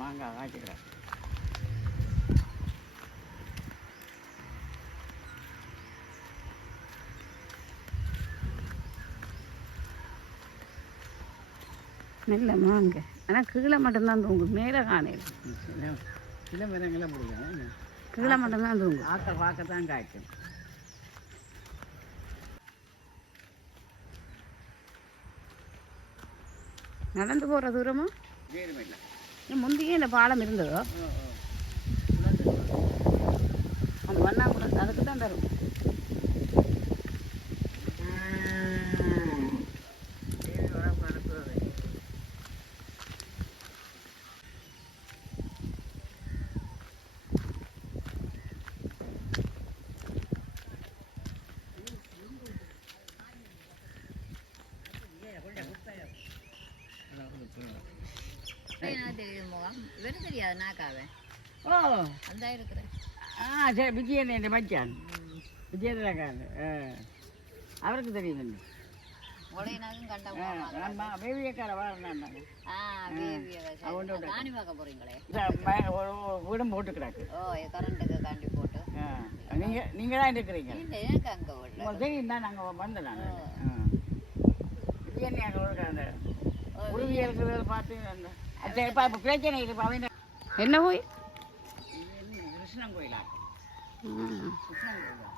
மாங்காய் காய்ச்சிக்கிறேன். நல்ல மாங்க ஆனால் கீழே மட்டும்தான் தூங்கும், மேலே காணையில். சில மரங்கள்லாம் பிடிக்கும், கீழே மட்டும்தான் தூங்கும். பார்க்கத்தான் காய்க்கும். நடந்து போகிற தூரமா முந்தையே இந்த பாலம் இருந்ததோ? அந்த வண்ணாங்குளம் அதுக்கு தான் தரும். சரி, விஜயன் என் மச்சான் விஜயன் அவருக்கு தெரியும். வீடும் போட்டு கிடக்கு. நீங்க தான் இருக்கிறீங்க தெரியும் தான். நாங்கள் வந்தோம். விஜயன் உருவியல் பார்த்து பிரச்சனை இருக்கு. என்ன கோயில்? கிருஷ்ணன் கோயிலா? கிருஷ்ணன் கோயிலா?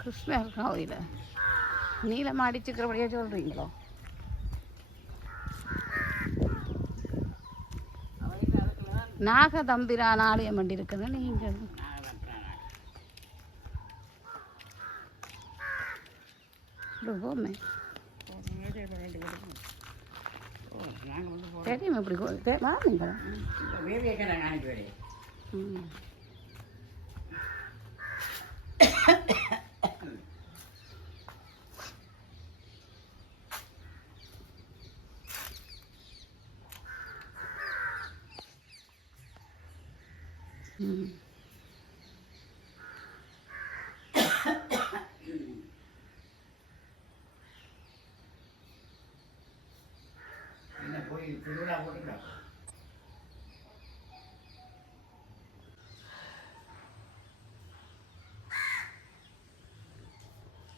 கிருஷ்ணர் கோயில் நீளம் அடிச்சுக்கிறபடியா சொல்றீங்களோ? நாகதம்பிரான் ஆலயம் வண்டி இருக்குது. நீங்கள் போமே தெரியும் எப்படி வாங்க.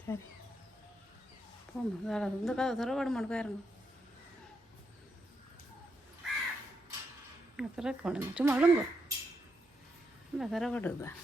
சரி போமா, வேற இந்த கதை திறவாடு மாட்டு போயிருங்க. திறக்க சும்மா அழுங்க. இல்லை திறவாடுதான்.